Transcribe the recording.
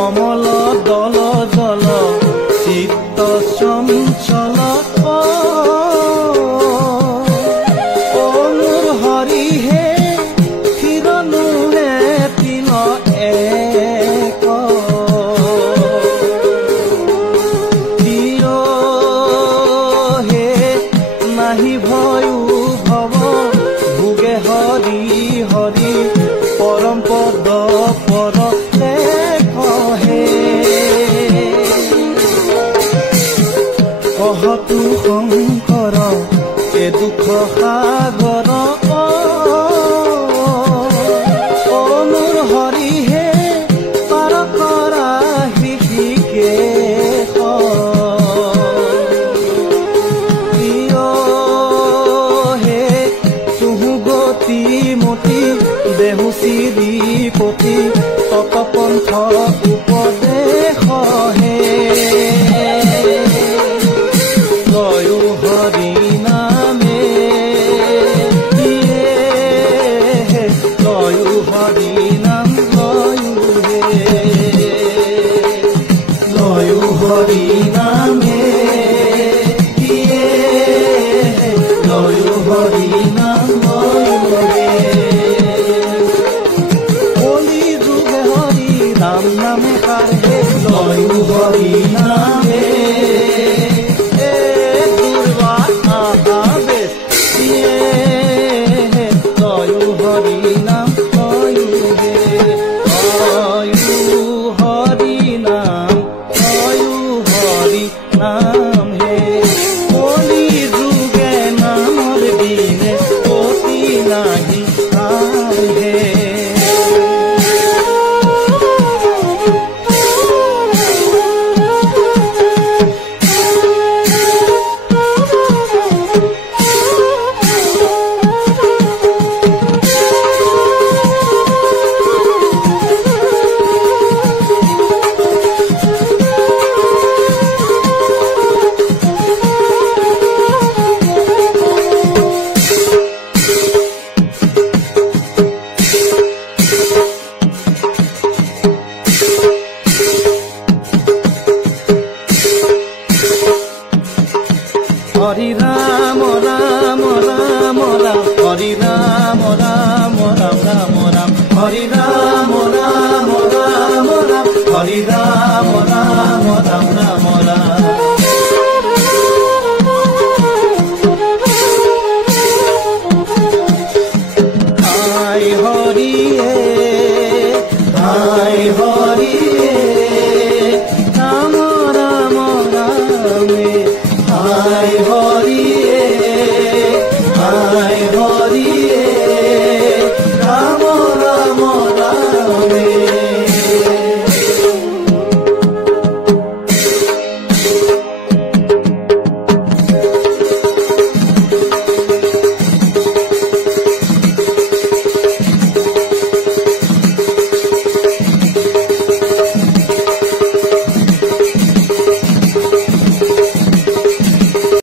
কমল দল জল চিত্ত চঞ্চল অনুর হরি হে ফিরনু হে তিল এক প্রিয় হে নাহি ভয়ু ভব ভোগে হরি হরি পরম পদ পর কহতু শংকৰ এ দুখ সাগৰ অনুৰ হৰি হে পাৰ কৰা হৃষিকেশ প্ৰিয় হে তুহু গতি মতি দেহু শ্ৰীপতি তপপন্থ উপদেশ হে হরি নামে লয়ু হরি নাম বলি যুগে হরি রাম নামে কারে লয়ু হরি নামে দুর্বা আহাবে লয়ু হরি নাম লয়ু হে লয়ু হরি নাম নাম হে কলি যুগে নামৰ দিনে অতি নাহি হে হরি রাম রাম রাম রাম হরি রাম রাম রাম রাম রাম হরি রাম রাম রাম রাম হরি রাম রাম রাম রাম রাম হাই হরি হে হাই হরি